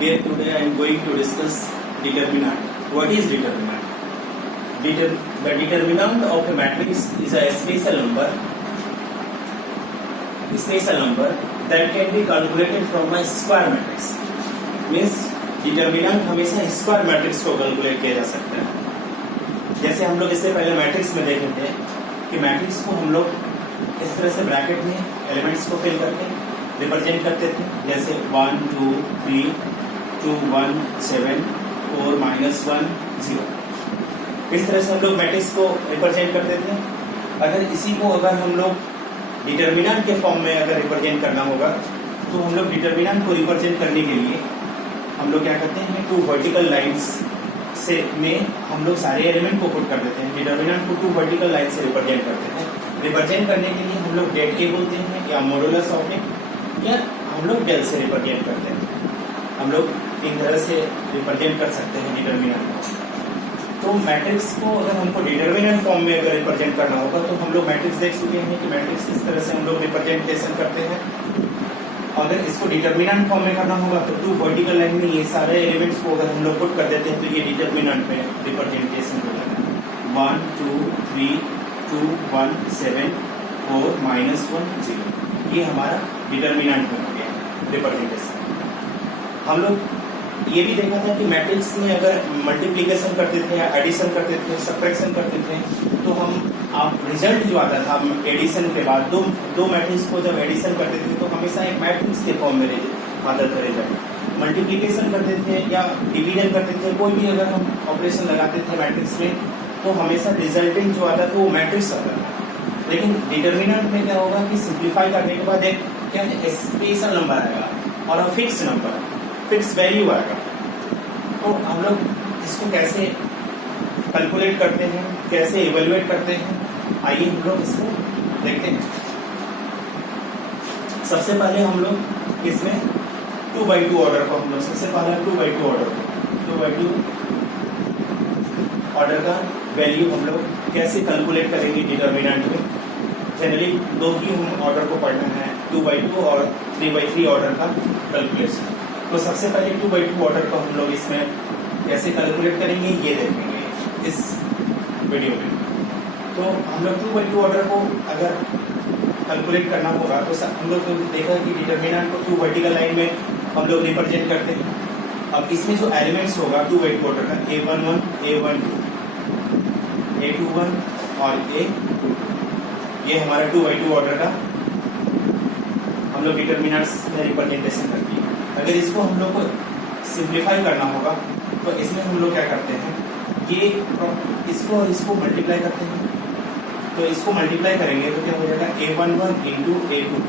where today I am going to discuss determinant. What is determinant? The determinant of a matrix is a special number that can be calculated from a square matrix. Means determinant हमेशा square matrix को calculate किया जा सकता है। जैसे हम लोग इससे पहले मैट्रिक्स में देखे थे कि मैट्रिक्स को हम लोग इस तरह से ब्रैकेट में एलिमेंट्स को फिल करके रिप्रेजेंट करते थे, जैसे 1 2 3 2 1 7 4 -1 0। इस तरह से हम लोग मैट्रिक्स को रिप्रेजेंट करते थे। अगर हम लोग डिटर्मिनेंट के फॉर्म में अगर रिप्रेजेंट करना होगा तो हम लोग डिटर्मिनेंट को रिप्रेजेंट करने के लिए हम लोग क्या करते हैं, टू वर्टिकल लाइंस से में हम लोग सारे एलिमेंट को पुट कर देते हैं। डिटर्मिनेंट को टू वर्टिकल लाइन से रिप्रेजेंट करते हैं। रिप्रेजेंट करने के लिए हम लोग डेट ए बोलते हैं या मॉडुलस ऑफ ए, या हम लोग डेल से रिप्रेजेंट करते हैं। हम लोग इन तरह से रिप्रेजेंट कर सकते हैं डिटर्मिनेंट को। तो मैट्रिक्स को अगर हमको डिटर्मिनेंट फॉर्म में अगर रिप्रेजेंट करना होगा तो हम लोग मैट्रिक्स देख चुके हैं कि मैट्रिक्स इस तरह से हम लोग रिप्रेजेंटेशन करते हैं। अगर इसको डिटर्मिनेंट फॉर्म में करना होगा तो टू वर्टिकल लाइन में ये सारे एलिमेंट्स को अगर हम लोग पुट कर देते हैं तो ये डिटर्मिनेंट में रिप्रेजेंटेशन हो जाता है। 1 2 3 2 1 7 4 -1 0। ये हमारा डिटर्मिनेंट में हो गया रिप्रेजेंटेशन। हम लोग ये भी देखा था कि मैट्रिक्स में अगर मल्टीप्लिकेशन करते थे या एडिशन करते थे, सब्ट्रैक्शन करते थे, तो आप रिजल्ट जो आता था एडिशन के बाद दो मैट्रिक्स को जब एडिशन करते थे तो हमेशा एक मैट्रिक्स के फॉर्म में आता था रिजल्ट। मल्टीप्लिकेशन करते थे या डिवीजन करते थे, कोई भी अगर हम ऑपरेशन लगाते थे मैट्रिक्स में तो हमेशा रिजल्टिंग जो आता था वो मैट्रिक्स आता था। लेकिन डिटर्मिनेंट में क्या होगा कि सिंप्लीफाई करने के बाद एक क्या है, स्पेशल नंबर आएगा और फिक्स नंबर, फिक्स वैल्यू आएगा। तो हम लोग इसको कैसे कैलकुलेट करते हैं, कैसे इवेल्युएट करते हैं, आइए हम लोग इसको देखते हैं। सबसे पहले हम लोग इसमें 2x2 ऑर्डर को हम लोग सबसे पहले 2x2 ऑर्डर का वैल्यू हम लोग कैसे कैलकुलेट करेंगे डिटर्मिनेंट में। जनरली दो ही हम ऑर्डर को पढ़ना है, 2x2 और 3x3 ऑर्डर का कैलकुलेशन। तो सबसे पहले 2x2 ऑर्डर को हम लोग इसमें कैसे कैलकुलेट करेंगे ये देखेंगे इस वीडियो में। तो हम लोग 2x2 ऑर्डर को अगर कैलकुलेट करना होगा तो हम लोग देखा कि डिटर्मिनेंट को टू वर्टिकल लाइन में हम लोग रिप्रेजेंट करते हैं। अब इसमें जो एलिमेंट्स होगा 2x2 ऑर्डर का A11 A12 A21 और A22, ये हमारा 2x2 ऑर्डर का हम लोग डिटर्मिनेंट्स में रिप्रेजेंटेशन करते हैं। अगर इसको हम लोग को सिंप्लीफाई करना होगा तो इसमें हम लोग क्या करते हैं, ये इसको और इसको मल्टीप्लाई करते हैं। तो इसको मल्टीप्लाई करेंगे तो क्या हो जाएगा, A11 इंटू A22,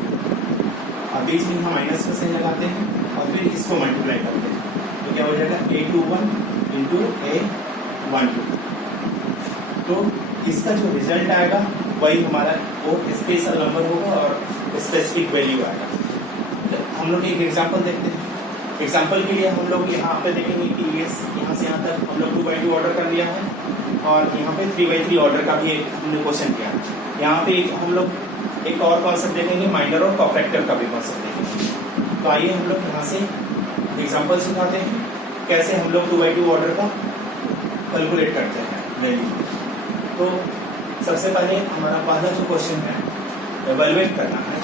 और बीच में हम माइनस का साइन लगाते हैं और फिर इसको मल्टीप्लाई करते हैं तो क्या हो जाएगा A21 इंटू A12। तो इसका जो रिजल्ट आएगा वही हमारा वो स्पेशल नंबर होगा और स्पेसिफिक वैल्यू आएगा। हम लोग एक एग्जांपल देखते हैं। एग्जांपल के लिए हम लोग यहाँ पे देखेंगे कि यहाँ से यहाँ तक हम लोग 2x2 ऑर्डर कर लिया है और यहाँ पे 3x3 ऑर्डर का भी हमने क्वेश्चन किया। यहाँ पे हम लोग एक और कॉन्सेप्ट देखेंगे, माइनर और कॉफैक्टर का भी कॉन्सेप्ट देखेंगे। तो आइए हम लोग यहाँ से एग्जाम्पल सिखाते हैं कैसे हम लोग 2x2 ऑर्डर का कैलकुलेट करते हैं वैल्यू। तो सबसे पहले हमारा पहला जो क्वेश्चन है इवैल्यूएट करना है।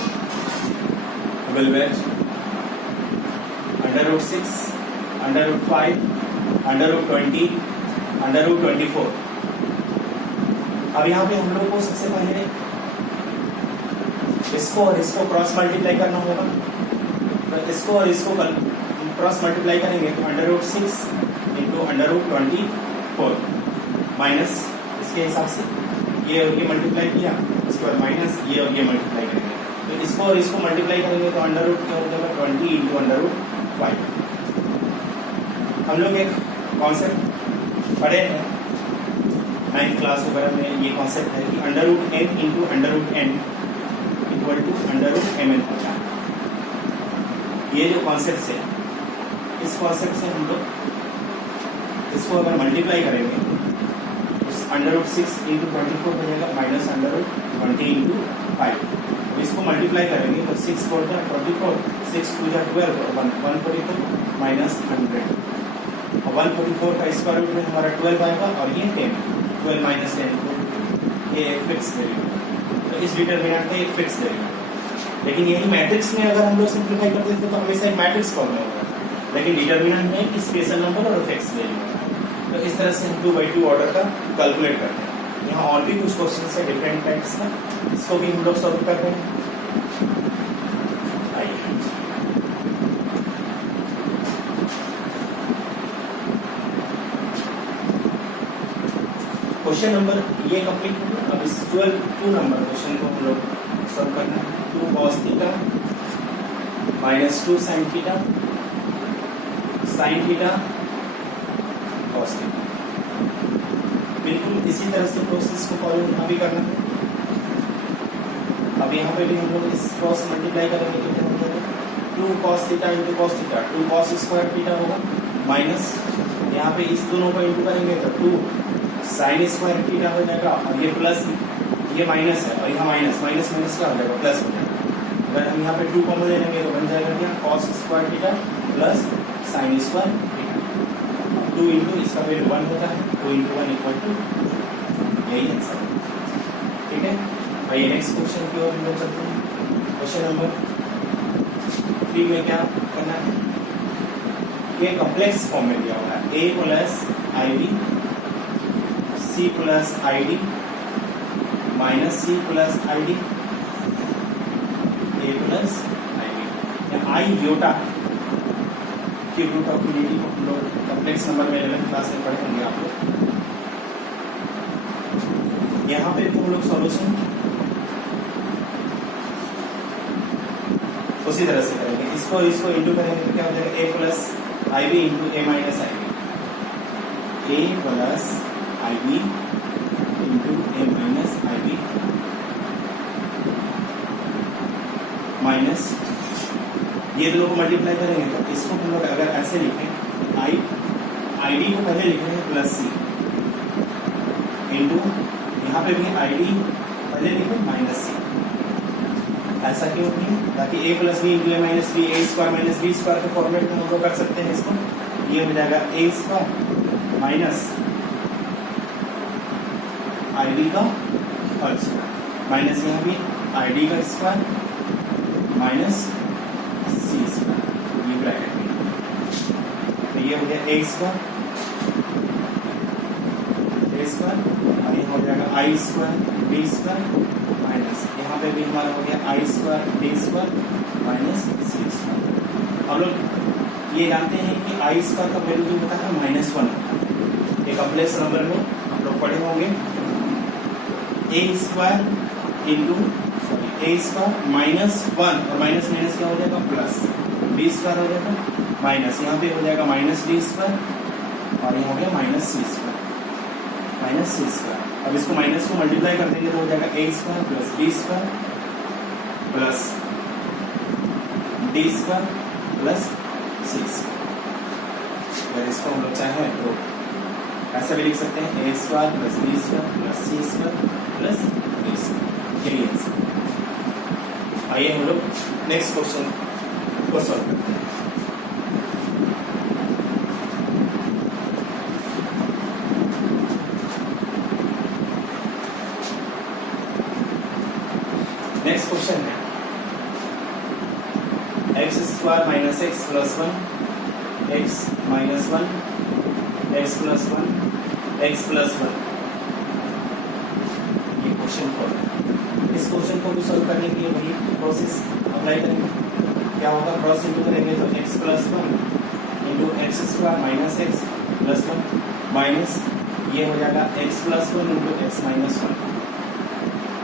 इवैल्यूएट √6 √5 √20 √24। अब यहाँ पे हम लोग को सबसे पहले इसको और इसको क्रॉस मल्टीप्लाई करना होगा। तो इसको और इसको क्रॉस मल्टीप्लाई करेंगे तो √6 इंटू √24 माइनस इसके हिसाब से ये मल्टीप्लाई किया, उसके बाद माइनस ये और ये मल्टीप्लाई करेंगे। तो इसको और इसको मल्टीप्लाई करेंगे तो √ क्या हो जाएगा 20 इंटू √5। हम लोग एक कॉन्सेप्ट पढ़े हैं 9th क्लास वगैरह में, ये कॉन्सेप्ट है कि √n into √n equal to √mn होता है। ये जो कॉन्सेप्ट है, इस कॉन्सेप्ट से हम लोग इसको अगर मल्टीप्लाई करेंगे तो √6 इंटू 24 हो जाएगा माइनस √20 इंटू 5। इसको मल्टीप्लाई करेंगे तो 6 4 जा 24, 6 2 जा 12 और 144 माइनस 100 और 144 का स्क्वायर रूट में हमारा 12 आएगा और ये 10, 12 माइनस 10 ये एक फिक्स वैल्यू है। तो इस डिटरमिनेंट का एक फिक्स वैल्यू है। लेकिन यही मैट्रिक्स में अगर हम लोग सिंप्लीफाई करते थे तो हमेशा एक मैट्रिक्स फॉर्म में होगा, लेकिन डिटरमिनेंट में स्पेशल नंबर और फिक्स वैल्यू है। तो इस तरह से हम 2/2 ऑर्डर का कैलकुलेट करते हैं। यहाँ और भी कुछ क्वेश्चन है डिफरेंट टाइप्स का, इसको भी हम लोग सॉल्व कर रहे हैं। आइए क्वेश्चन नंबर ये कंप्लीट हो गया। अब इस 2 नंबर क्वेश्चन को हम लोग सॉल्व करना है। 2 cos theta minus 2 sin theta cos theta. बिल्कुल इसी तरह से प्रोसेस को फॉलो यहाँ भी करना है। अब यहाँ पे भी हम लोग इस क्रॉस मल्टीप्लाई करेंगे तो क्या हो जाएगा 2 cos theta into cos theta 2 cos square theta होगा माइनस यहाँ पे इस दोनों को इंटू करेंगे तो 2 sin स्क्वायर थीटा हो जाएगा और ये प्लस ये माइनस है और यहाँ माइनस माइनस माइनस क्या हो जाएगा प्लस हो जाएगा। अगर हम यहाँ पे 2 कॉमन ले लेंगे तो बन जाएगा क्या cos square theta plus sin square theta. 2 into इसका वैल्यू 1 होता है 2 इंटू 1 इक्वल टू यही आंसर। ठीक है, आइए नेक्स्ट क्वेश्चन की ओर हम लोग चलते हैं। क्वेश्चन नंबर 3 में क्या करना है, ये कॉम्प्लेक्स फॉर्म में दिया हुआ है a plus IB c plus ID minus c plus ID a plus IB। Iota cube root of unity को हम लोग कॉम्प्लेक्स नंबर में 11th क्लास में पढ़े होंगे आप लोग। यहाँ पे हम लोग सॉल्यूशन उसी तरह से करेंगे, इसको इंटू करेंगे तो क्या हो जाएगा a plus IB into a minus IB a plus IB into a minus IB minus ये दोनों को मल्टीप्लाई करेंगे तो इसको हम लोग अगर ऐसे लिखें ID को पहले लिखेंगे प्लस c इंटू यहाँ पे भी ID पहले लिखें माइनस c। ऐसा क्यों नहीं, ताकि a plus B into a minus B a square minus B square के फॉर्मेट में हम लोग कर सकते हैं इसको। ये हो जाएगा a स्क्वायर माइनस ID का होल स्क्वायर माइनस यहाँ भी ID का स्क्वायर माइनस c स्क्वायर ये ब्रैकेट में। तो ये हो गया a स्क्वायर और ये हो जाएगा i square b square minus यहाँ पे भी हमारा हो गया i square d square minus c square. हम लोग ये जानते हैं कि i स्क्वायर का वैल्यू जो होता है -1 होता है। ये कॉम्प्लेक्स नंबर में हम लोग पढ़े होंगे a square into a square -1 और माइनस माइनस क्या हो जाएगा प्लस b स्क्वायर हो जाएगा माइनस यहाँ पे हो जाएगा माइनस d स्क्वायर और यहाँ हो गया माइनस c स्क्वायर। अब इसको माइनस को मल्टीप्लाई कर देंगे तो हो जाएगा a square plus b square plus d square plus c square. अगर इसको हम लोग चाहें तो ऐसा भी लिख सकते हैं a square plus b square plus c square plus d square. यही आंसर। आइए हम लोग नेक्स्ट क्वेश्चन को सॉल्व करते हैं। नेक्स्ट क्वेश्चन है x square minus x plus 1 x minus 1 x plus 1 x plus 1। ये क्वेश्चन 4 है। इस क्वेश्चन को भी सॉल्व करने के लिए वही प्रोसेस अप्लाई करेंगे। क्या होगा, क्रॉस इंटू करेंगे तो x plus 1 into X square minus x plus 1 minus ये हो जाएगा x plus 1 into X minus 1।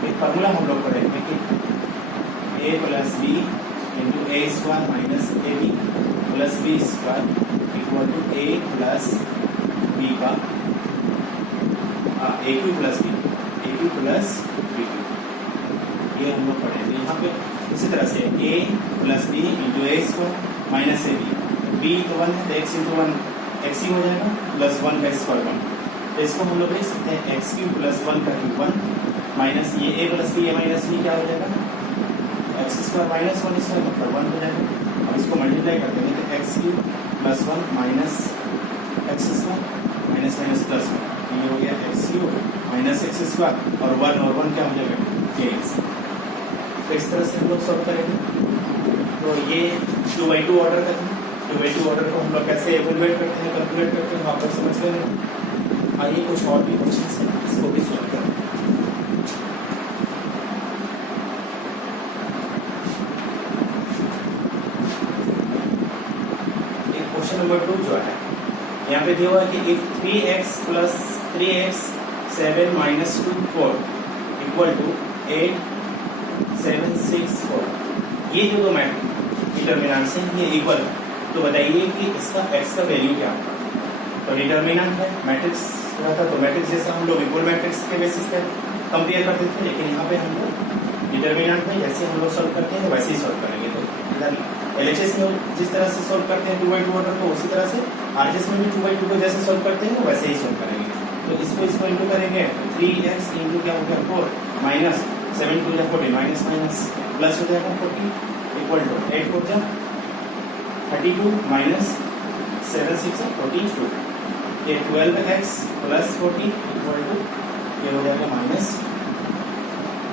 एक फार्मूला हम लोग पढ़ेंगे कि a plus B into A square minus A B plus B square equal to a plus B का A Q plus B ये हम लोग पढ़ेंगे। यहाँ पे इसी तरह से a plus B into A square minus A B तो 1 है तो x इंटू 1 x ही हो जाएगा प्लस 1 का स्क्वायर 1। तो इसको हम लोग लिख सकते हैं x क्यू प्लस 1 का क्यूब 1 माइनस ये a plus B A minus B क्या हो जाएगा एक्स स्क्वायर माइनस 1 स्क्वायर मतलब 1 हो जाएगा। अब इसको मल्टीप्लाई कर देंगे तो x cube plus 1 minus x square minus minus plus 1, ये हो गया x cube minus x square और 1 क्या हो जाएगा के एक्स। तो इस तरह से हम लोग सॉल्व करेंगे। तो ये 2/2 ऑर्डर का था। 2/2 ऑर्डर को हम लोग कैसे इवेलुएट करते हैं, कैलकुलेट करते हैं, आप लोग समझ लेंगे। आइए कुछ और भी क्वेश्चन है इसको भी सॉल्व करें। क्वेश्चन नंबर 2 जो है यहाँ पे दिया हुआ है कि if 3x plus 3x 7 minus 2 4 equal to 8 7 6 4, ये जो दो डिटर्मिनेंट्स हैं ये इक्वल है, तो बताइए कि इसका x का वैल्यू क्या होगा। तो डिटर्मिनेंट है मैट्रिक्स रहता तो मैट्रिक्स जैसा हम लोग इक्वल मैट्रिक्स के बेसिस पे कंपेयर करते थे, लेकिन यहाँ पे हम लोग डिटर्मिनेंट में जैसे हम लोग सॉल्व करते हैं वैसे ही सॉल्व करेंगे। तो इधर एलएचएस में जिस तरह से सॉल्व करते हैं 2/2 ऑर्डर को, उसी तरह से आरएचएस में भी 2/2 को जैसे सॉल्व करते हैं वैसे ही सॉल्व करेंगे। तो इसको इंटू करेंगे तो 3x इंटू क्या हो गया 4 माइनस 7 2 40 माइनस माइनस प्लस हो जाएगा 40 इक्वल टू 8 4 32 माइनस 7 6 42, ये 12x प्लस 40 इक्वल टू ये हो जाएगा माइनस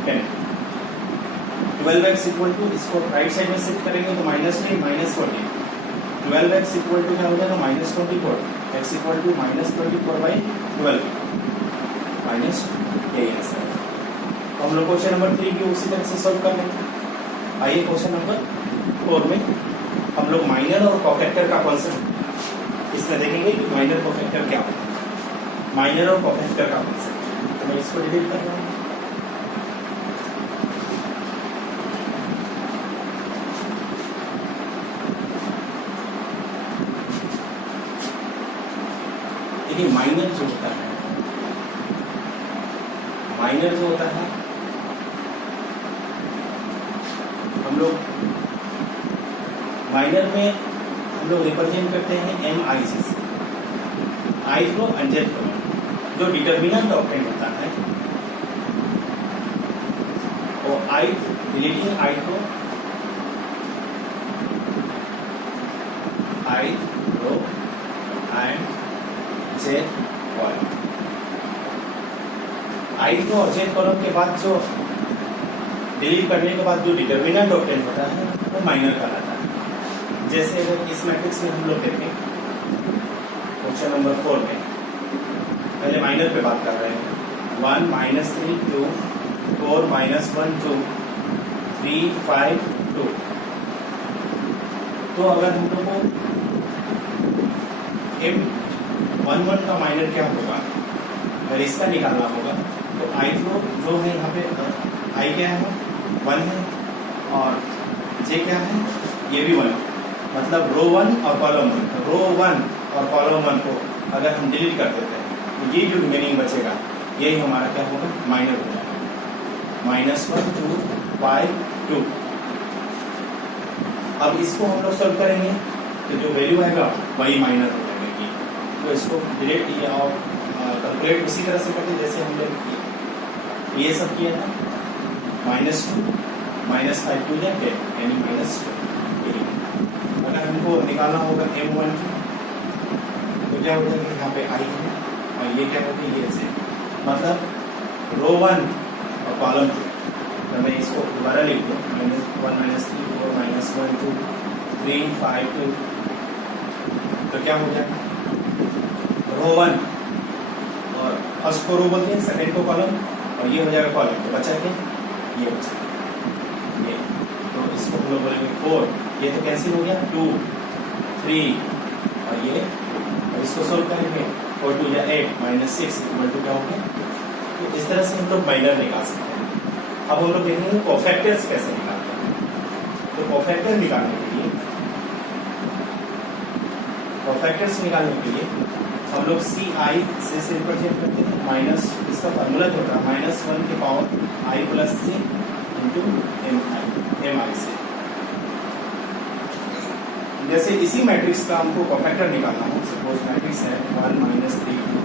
10। 12x इक्वल टू इसको राइट साइड में शिफ्ट करेंगे तो minus 10 minus 40, 12x equal to क्या हो जाएगा minus 24, x equal to minus 24/12 minus यही आंसर है। तो हम लोग क्वेश्चन नंबर 3 भी उसी तरह से सॉल्व कर लेंगे। आइए क्वेश्चन नंबर 4 में हम लोग माइनर और कोफैक्टर का कॉन्सेप्ट इसमें देखेंगे कि माइनर कोफैक्टर क्या होता है, माइनर और कोफैक्टर का कॉन्सेप्ट। तो मैं इसको डिलीट कर रहा हूँ। देखिए माइनर जो होता है, माइनर जो होता है हम लोग माइनर में हम लोग रिप्रेजेंट करते हैं MI से, ith रो and jth रो। जो डिटर्मिनेंट ऑब्टेन होता है वो ith deleting ith row and jth column. ith row और jth कॉलम के बाद जो डिलीट करने के बाद जो डिटर्मिनेंट ऑब्टेन होता है वो माइनर कहलाता है। जैसे अगर इस मैट्रिक्स में हम लोग देखें क्वेश्चन नंबर 4 में, पहले माइनर पे बात कर रहे हैं। 1 माइनस 3 2 4 माइनस 1 2 3 5 2। तो अगर हम लोग को M11 का माइनर क्या होगा, अगर इसका निकालना होगा तो ith रो जो है यहाँ पे i क्या है 1 है और j क्या है ये भी 1 है, मतलब रो 1 और कॉलम 1, रो 1 और कॉलम 1 को अगर हम डिलीट कर देते हैं तो ये जो रिमेनिंग बचेगा यही हमारा क्या होगा माइनर हो जाएगा। -1 2 5 2। अब इसको हम लोग सॉल्व करेंगे तो जो वैल्यू आएगा वही माइनर हो जाएगी। तो इसको डिलीट और कैलकुलेट उसी तरह से करते जैसे हम लोग ये सब किया था। -2 -5 2 10 यानी -2। अगर हमको निकालना होगा M1 तो क्या हो जाएगा यहाँ पे i है और ये क्या होगी ये से, मतलब रो 1 और कॉलम 2। तो मैं इसको दोबारा लिख दूँ -1 -3 4 -1 2 3 5 2। तो क्या हो जाएगा रो 1 और फर्स्ट को रो बोलते हैं, सेकंड को कॉलम और ये हो जाएगा कॉलम। तो बचा क्या ये बचा ये, तो इसको हम लोग बोलेंगे 4, ये तो कैंसिल हो गया 2 3 और ये, और इसको सोल्व करेंगे 4 2 या 8 -6 इक्वल टू क्या हो गया। तो इस तरह से हम लोग माइनर निकाल सकते हैं। अब हम लोग देखेंगे कोफैक्टर्स कैसे निकालते हैं। तो कोफैक्टर निकालने के लिए हम लोग CI से रिप्रेजेंट करते हैं, माइनस इसका फार्मूला जो होता है -1 के power i plus c into MI से। जैसे इसी मैट्रिक्स का हमको कोफैक्टर निकालना हो, सपोज मैट्रिक्स है 1 -3 2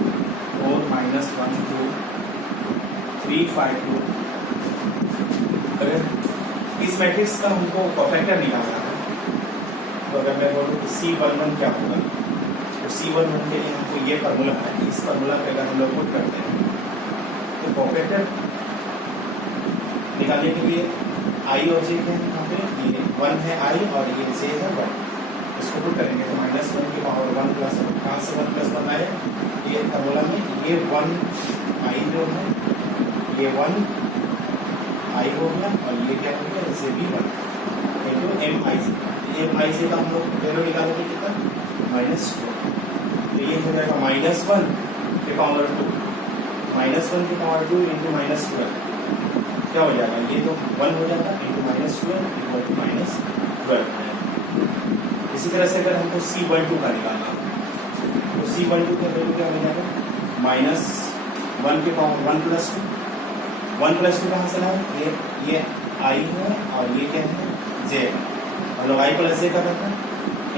4 -1 2 3 5 2। अगर इस मैट्रिक्स का हमको कोफैक्टर निकालना है। तो अगर मैं बोलूँ कि C11 क्या होगा, तो C11 के लिए हमको ये फार्मूला है, इस फार्मूला पे अगर हम लोग पुट करते हैं तो कोफैक्टर निकालने के लिए I और J के यहाँ पे ये 1 है I और ये J है 1, इसको पुट करेंगे तो -1 की पावर 1 प्लस 1, कहाँ से 1 प्लस 1 आए, ये फार्मूला में ये 1 I जो है ये 1 I हो गया और ये क्या हो गया, इसे भी 1 इंटू MIC का हम लोग वैल्यू निकालेंगे कितना, -2, तो ये हो जाएगा -1 की पावर 2, -1 की पावर 2 इंटू -12 क्या हो जाएगा, ये तो 1 हो जाएगा इंटू -12 इक्वल टू -12। इसी तरह से अगर हमको C12 का निकालना तो C12 का वैल्यू क्या हो जाएगा, -1 की पावर 1 प्लस 2, 1 प्लस 2 कहाँ से लाए, ये I है और ये क्या है J है, हम लोग I प्लस J का करते हैं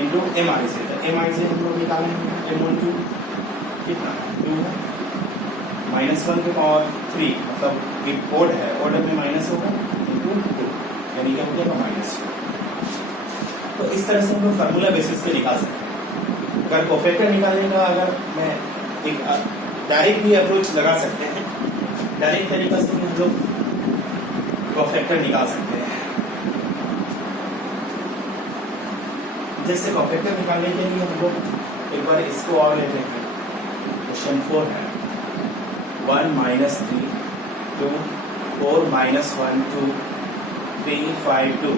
इंटू MIC, तो MIC हम लोग निकालेंगे M12 कितना 2 है, -1 के पावर 3 मतलब एक ओड है, ऑर्डर में माइनस होगा इंटू 2 यानी क्या हो जाएगा -2। तो इस तरह से हम लोग फार्मूला बेसिस पे निकाल सकते हैं। अगर कोफैक्टर निकालने का अगर मैं एक डायरेक्ट भी अप्रोच लगा सकते हैं, डायरेक्ट तरीका से हम लोग कोफैक्टर निकाल सकते हैं। जैसे कोफैक्टर निकालने के लिए हम लोग एक बार इसको और लेते हैं, क्वेश्चन 4 है 1 - 3 2 4 - 1 2 3 5 2।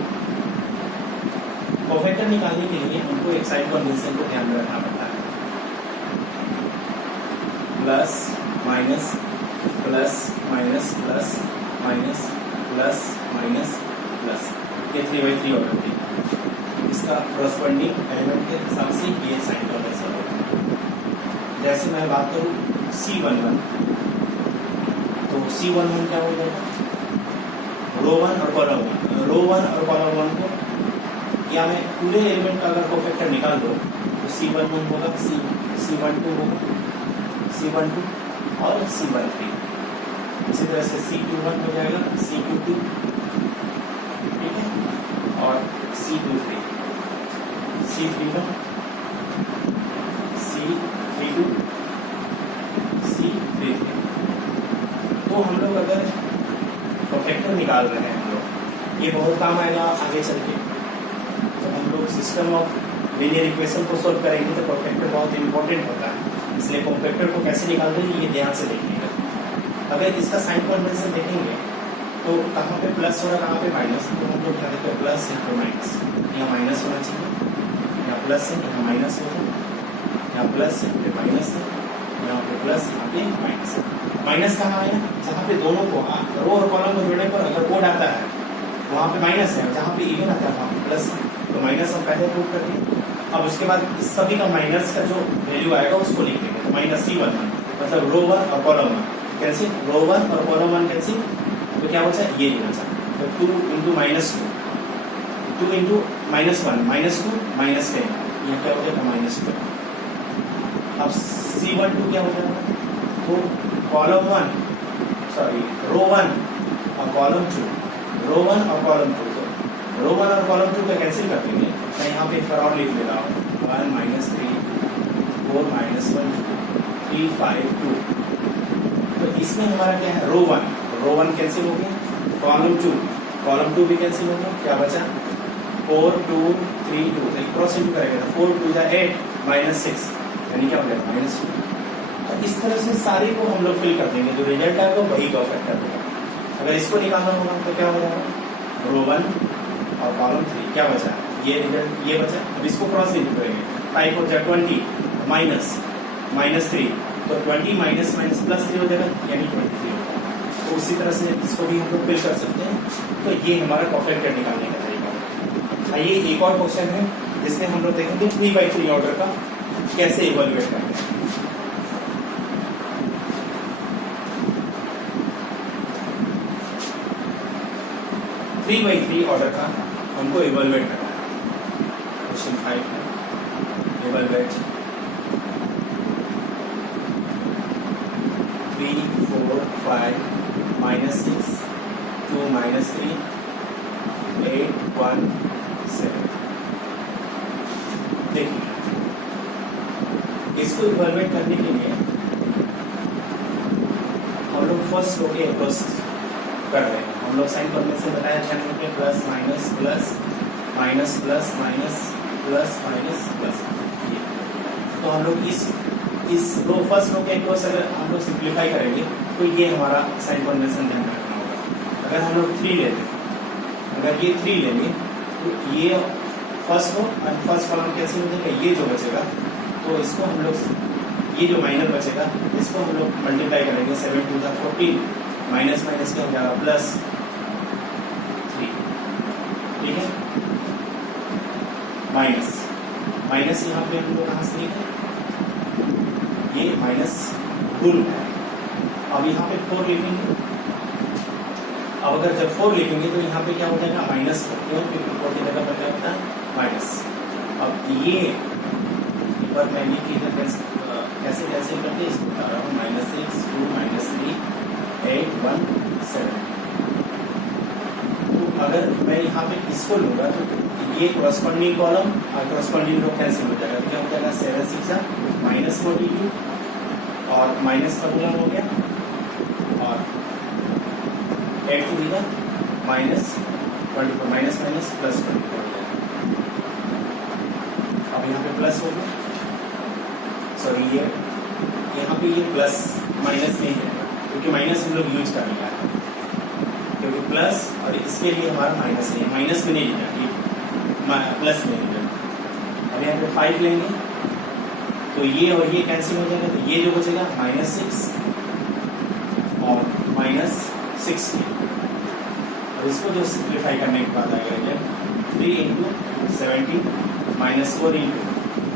कोफैक्टर निकालने के लिए हमको एक साइन कन्वेंशन को ध्यान में रखना पड़ता है, plus minus plus minus plus minus plus minus plus, ये 3/3 ऑर्डर थी, इसका करस्पॉन्डिंग एलिमेंट के हिसाब से ये साइन कन्वेंशन होगा। जैसे मैं बात करूँ C11 तो C11 क्या हो जाएगा, रो 1 और कॉलम 1 को या मैं पूरे एलिमेंट का अगर कोफैक्टर निकाल दो तो C11 होगा, C12 होगा, C12 और C13। इसी तरह से C21 हो जाएगा, C22 ठीक है, और C23, C31, C32, C33। तो हम लोग अगर कोफैक्टर निकाल रहे हैं हम लोग, ये बहुत काम आएगा आगे चल के जब हम लोग सिस्टम ऑफ लीनियर इक्वेशन को सोल्व करेंगे, तो कोफैक्टर बहुत इंपॉर्टेंट होता है। इसलिए कोफैक्टर को कैसे निकालते हैं ये ध्यान से देखिएगा। अगर इसका साइन कन्वेंशन देखेंगे तो कहाँ पे प्लस हो रहा है, कहाँ पे माइनस, तो हम लोग क्या देखते हैं प्लस यहाँ पे माइनस, यहाँ माइनस होना चाहिए, यहाँ प्लस है यहाँ माइनस होगा, यहाँ प्लस है यहाँ पे माइनस है, यहाँ पे प्लस यहाँ पे माइनस है। माइनस कहाँ आया, जहाँ पे दोनों को रो और कॉलम को जोड़ने पर अगर कोड आता है वहाँ पे माइनस है, जहाँ पे इवन आता है वहाँ पे प्लस है, तो माइनस हम पहले प्रूव करते हैं। अब उसके बाद इस सभी का माइनस का जो वैल्यू आएगा उसको लिख देंगे, तो -C11 मतलब रो 1 और कॉलम 1 कैंसिल, रो 1 और कॉलम 1 कैंसिल, तो क्या बचा ये बचा, तो 2 इंटू -2 2 इंटू -1 -2 -10, यहाँ क्या हो जाएगा -12। अब C12 क्या हो जाएगा, तो कॉलम 1 सॉरी रो 1 और कॉलम 2, रो 1 और कॉलम 2, तो रो 1 और कॉलम 2 का कैंसिल कर देंगे। मैं यहाँ पे फॉर और लिख दे रहा हूँ 1 - 3 4 - 1 3 5 2। तो इसमें हमारा क्या है, रो 1 कैंसिल हो गया, कॉलम 2 भी कैंसिल हो गया, क्या बचा 4 2 3 2, एक क्रॉस इंटू करेंगे तो 4 2 8 -6 यानी क्या हो जाएगा -2। तो इस तरह से सारे को हम लोग फिल कर देंगे, जो रिजल्ट आएगा वही कोफैक्टर होगा। अगर इसको निकालना होगा तो क्या हो जाएगा, रो 1 और कॉलम 3 क्या बचा, ये रिजल्ट ये बचा। अब इसको क्रॉस इंटू करेंगे, 5 हो जाए 20 -3, तो 20 माइनस +3 हो जाएगा यानी 23 होगा। तो उसी तरह से इसको भी हम लोग फिल कर सकते हैं। तो ये हमारा कोफैक्टर निकालने का तरीका है। आइए एक और क्वेश्चन है जिसमें हम लोग देखेंगे 3/3 ऑर्डर का कैसे इवैल्यूएट करते हैं। 3/3 ऑर्डर का हमको इवैल्यूएट करना है। क्वेश्चन 5 है इवैल्यूएट 3 4 5 -6 2 -3 817। देखिए इसको इवैल्यूएट करने के लिए हम लोग फर्स्ट रो के अप्रोच कर रहे हैं। हम लोग साइन कॉन्वेंशन बताया था कि plus minus plus minus plus minus plus minus plus. तो हम लोग इस रो फर्स्ट रो के अप्रोच अगर हम लोग सिंप्लीफाई करेंगे तो ये हमारा साइन कन्वेंशन ध्यान रखना होगा। अगर हम लोग 3 लेते हैं, अगर ये 3 लेंगे तो ये फर्स्ट रो और फर्स्ट कॉलम कैसे हो जाएगा, ये जो बचेगा तो इसको हम लोग ये जो माइनर बचेगा इसको हम लोग मल्टीप्लाई करेंगे 7 टू द 14 माइनस माइनस क्या हो जाएगा प्लस 3। ठीक है, माइनस माइनस यहाँ पे हम लोग कहाँ से लिखें, ये माइनस भूल है। अब यहाँ पे 4 लिखेंगे। अब अगर जब 4 लिखेंगे तो यहाँ पे क्या हो जाएगा माइनस, क्यों, क्योंकि 4 की जगह पर क्या होता है माइनस। अब ये पर मैं लिख इधर कैसे कैसे करके इसको बता रहा हूँ, -6 2 -3 8 1 7। तो अगर मैं यहाँ पे इसको लूंगा तो ये कॉरस्पॉन्डिंग कॉलम और कॉरस्पॉन्डिंग रो कैंसिल हो जाएगा। तो क्या हो जाएगा 7 6 -42 और माइनस का गुना हो गया और 8 टू दिया -24 माइनस माइनस प्लस 24 हो जाएगा। अब यहाँ पे प्लस हो गया, सॉरी ये यहाँ पे ये प्लस माइनस नहीं है क्योंकि माइनस हम लोग यूज कर लिया है, क्योंकि प्लस और इसके लिए हमारा माइनस नहीं है, माइनस में नहीं लिखा, ये प्लस में लिखा। अब यहाँ पे 5 लेंगे तो ये और ये कैंसिल हो जाएगा, तो ये जो बचेगा -6 और -60। और इसको जो सिंप्लीफाई करने के बाद आएगा 3 इंटू 70 -4 इंटू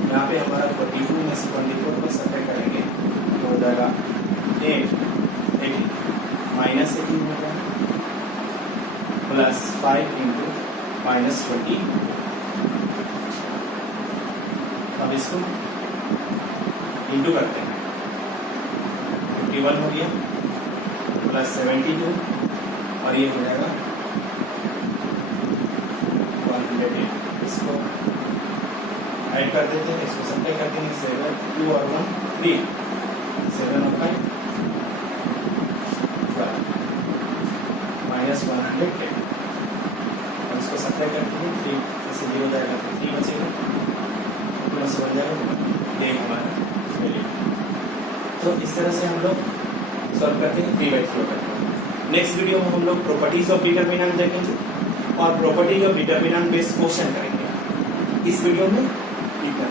यहाँ पे हमारा 42 में से 24 को सब्ट्रैक्ट करेंगे तो हो जाएगा 8 -18 हो जाएगा प्लस 5 इंटू -20। अब इसको इंटू करते हैं, 51 हो गया प्लस 72 और ये हो जाएगा 108। इसको ऐड कर देते हैं, इसको सब्ट्रैक्ट कर देंगे 7 2 और 1 3 7 और 5 -110। और इसको सब्ट्रैक्ट करते हैं 3 से 0 जाएगा तो 3 बचेगा प्लस हो जाएगा ये हमारा वैल्यू। तो इस तरह से हम लोग सॉल्व करते हैं 3/3 करते हैं। नेक्स्ट वीडियो में हम लोग प्रॉपर्टीज ऑफ डिटरमिनेंट देखेंगे और property of determinant based question करेंगे। इस वीडियो में ठीक है।